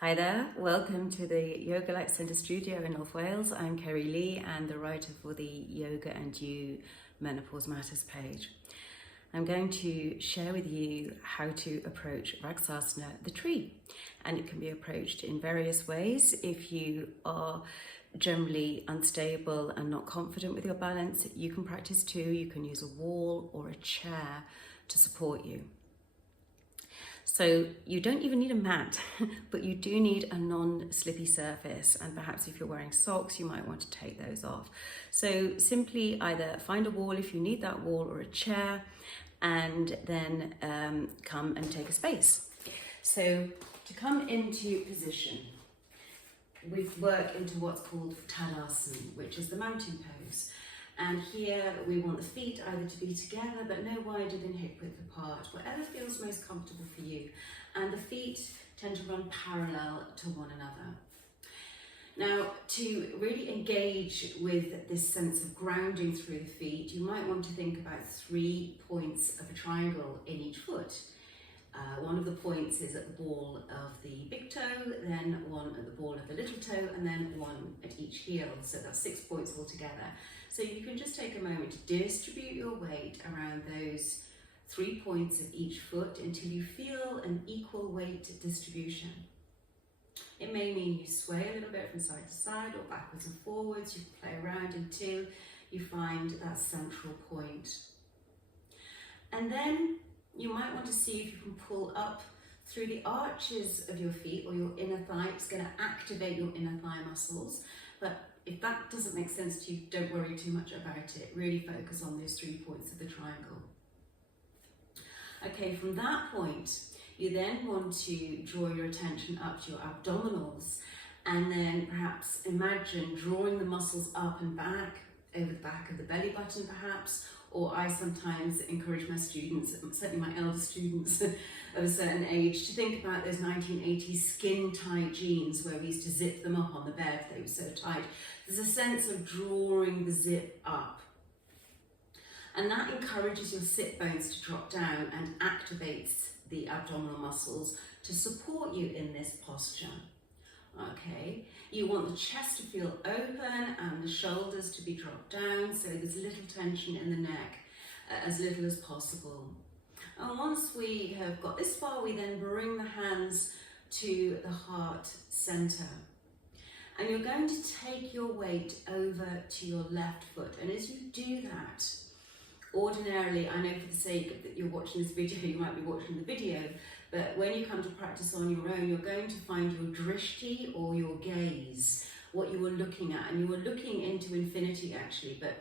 Hi there, welcome to the Yoga Light Centre studio in North Wales. I'm Ceri Lee and the writer for the Yoga and You Menopause Matters page. I'm going to share with you how to approach Vrksasana, the tree, and it can be approached in various ways. If you are generally unstable and not confident with your balance, you can practice too. You can use a wall or a chair to support you. So you don't even need a mat, but you do need a non-slippy surface, and perhaps if you're wearing socks, you might want to take those off. So simply either find a wall if you need that wall or a chair, and then come and take a space. So to come into position, we work into what's called Vrksasana, which is the mountain pose. And here we want the feet either to be together but no wider than hip width apart, whatever feels most comfortable for you. And the feet tend to run parallel to one another. Now, to really engage with this sense of grounding through the feet, you might want to think about 3 points of a triangle in each foot. One of the points is at the ball of the big toe, then one at the ball of the little toe, and then one at each heel. So that's 6 points altogether. So you can just take a moment to distribute your weight around those 3 points of each foot until you feel an equal weight distribution. It may mean you sway a little bit from side to side or backwards and forwards. You can play around until you find that central point. And then you might want to see if you can pull up through the arches of your feet or your inner thigh. It's going to activate your inner thigh muscles. But if that doesn't make sense to you, don't worry too much about it. Really focus on those 3 points of the triangle. Okay, from that point, you then want to draw your attention up to your abdominals, and then perhaps imagine drawing the muscles up and back, over the back of the belly button perhaps, or I sometimes encourage my students, certainly my elder students of a certain age, to think about those 1980s skin-tight jeans where we used to zip them up on the bed, they were so tight. There's a sense of drawing the zip up. And that encourages your sit bones to drop down and activates the abdominal muscles to support you in this posture. Okay, you want the chest to feel open and the shoulders to be dropped down, so there's little tension in the neck, as little as possible. And once we have got this far, we then bring the hands to the heart center. And you're going to take your weight over to your left foot. And as you do that, ordinarily, I know for the sake that you're watching this video, you might be watching the video, but when you come to practice on your own, you're going to find your drishti or your gaze, what you are looking at. And you are looking into infinity actually, but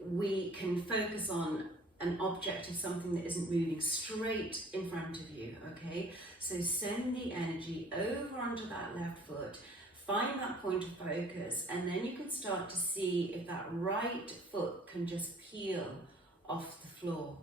we can focus on an object of something that isn't moving straight in front of you, okay? So send the energy over onto that left foot, find that point of focus, and then you can start to see if that right foot can just peel off the floor.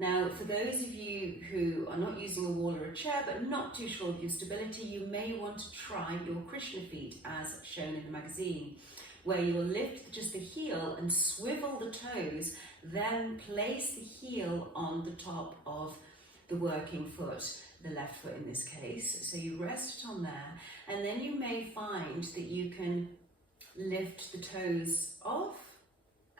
Now, for those of you who are not using a wall or a chair, but not too sure of your stability, you may want to try your Krishna feet as shown in the magazine, where you will lift just the heel and swivel the toes, then place the heel on the top of the working foot, the left foot in this case. So you rest it on there, and then you may find that you can lift the toes off,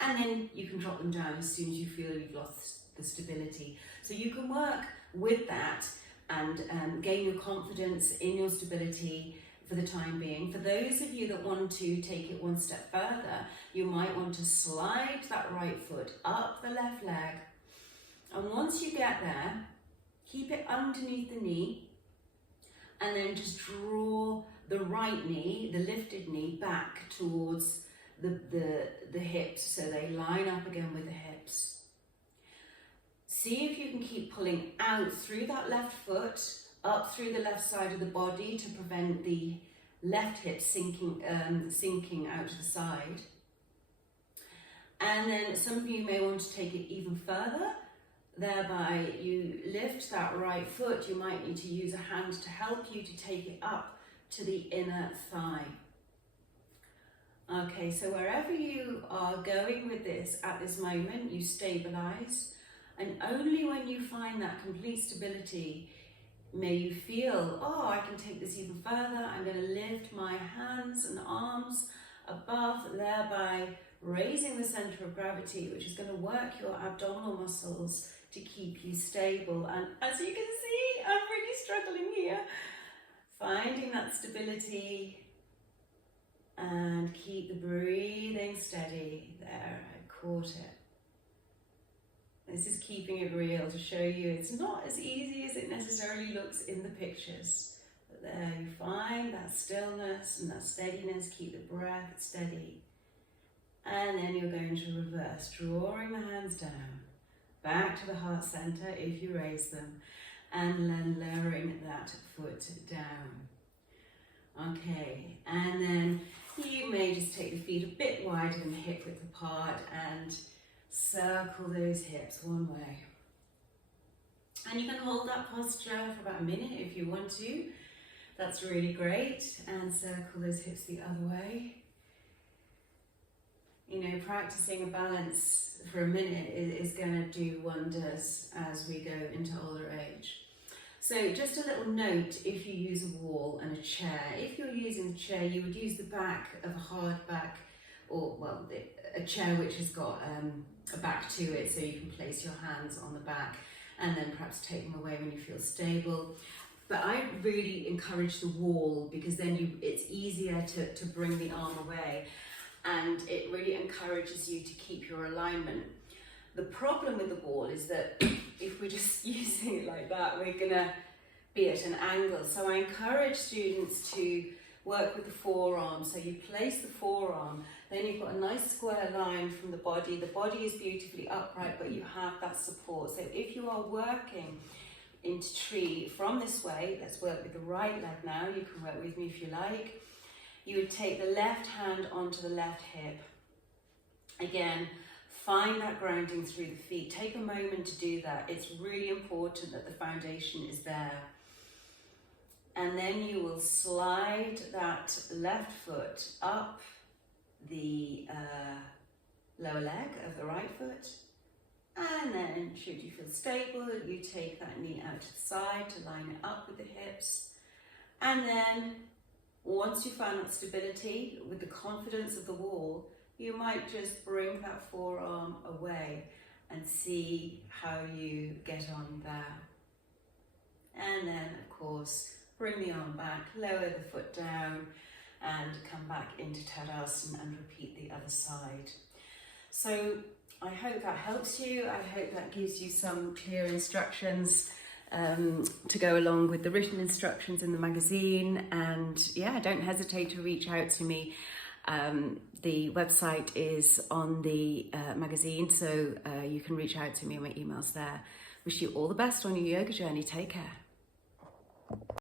and then you can drop them down as soon as you feel you've lost the stability. So you can work with that and gain your confidence in your stability for the time being. For those of you that want to take it one step further, you might want to slide that right foot up the left leg. And once you get there, keep it underneath the knee, and then just draw the right knee, the lifted knee, back towards the hips, so they line up again with the hips. See if you can keep pulling out through that left foot, up through the left side of the body to prevent the left hip sinking out to the side. And then some of you may want to take it even further. Thereby you lift that right foot. You might need to use a hand to help you to take it up to the inner thigh. Okay, so wherever you are going with this at this moment, you stabilize, and only when you find that complete stability may you feel, oh, I can take this even further. I'm going to lift my hands and arms above, thereby raising the center of gravity, which is going to work your abdominal muscles to keep you stable. And as you can see, I'm really struggling here. Finding that stability and keep the breathing steady. There, I caught it. This is keeping it real to show you it's not as easy as it necessarily looks in the pictures. But there you find that stillness and that steadiness, keep the breath steady. And then you're going to reverse, drawing the hands down, back to the heart center if you raise them, and then lowering that foot down. Okay, and then you may just take the feet a bit wider than hip width apart and circle those hips one way. And you can hold that posture for about a minute if you want to. That's really great. And circle those hips the other way. You know, practicing a balance for a minute is going to do wonders as we go into older age. So just a little note, if you use a wall and a chair, if you're using a chair, you would use the back of a hard back, or well, a chair which has got a back to it, so you can place your hands on the back and then perhaps take them away when you feel stable. But I really encourage the wall, because then it's easier to bring the arm away, and it really encourages you to keep your alignment. The problem with the wall is that if we're just using it like that, we're gonna be at an angle. So I encourage students to work with the forearm. So you place the forearm, then you've got a nice square line from the body. The body is beautifully upright, but you have that support. So if you are working into tree from this way, let's work with the right leg now. You can work with me if you like. You would take the left hand onto the left hip. Again, find that grounding through the feet. Take a moment to do that. It's really important that the foundation is there. And then you will slide that left foot up the lower leg of the right foot. And then, should you feel stable, you take that knee out to the side to line it up with the hips. And then, once you find that stability with the confidence of the wall, you might just bring that forearm away and see how you get on there. And then, of course, bring the arm back, lower the foot down, and come back into Tadasana and repeat the other side. So I hope that helps you. I hope that gives you some clear instructions to go along with the written instructions in the magazine. And yeah, don't hesitate to reach out to me. The website is on the magazine, so you can reach out to me. My email's there. Wish you all the best on your yoga journey. Take care.